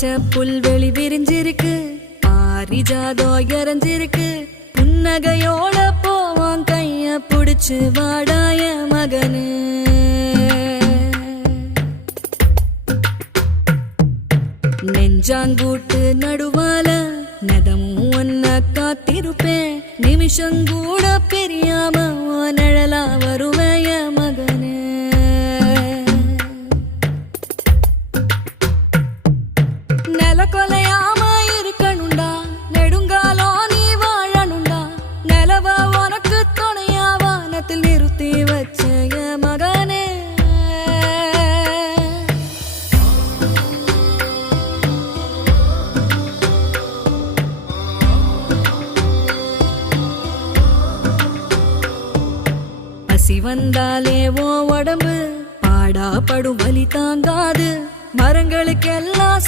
பச்சை புல்வெளி விரிஞ்சிருக்கு, பாரிஜாதோ இறஞ்சிருக்கு. புன்னகையோட போவான் கைய புடிச்சு வாடாய மகனு. நெஞ்சாங்கூட்டு நடுவால நதமும் ஒன்ன காத்திருப்பேன். நிமிஷங்கூட பிரியாம நிழலா வருவேய மகனே. நில கொலையாம இருக்கணுண்டா, நெடுங்காலோ நீ வாழணுண்டா. நிலவ உனக்கு துணையா வானத்தில் நிறுத்தி வச்ச மகனே. பசி வந்தாலே ஓ உடம்பு பாடா படும் வலி தாங்காது. மரங்களுக்கெல்லாம்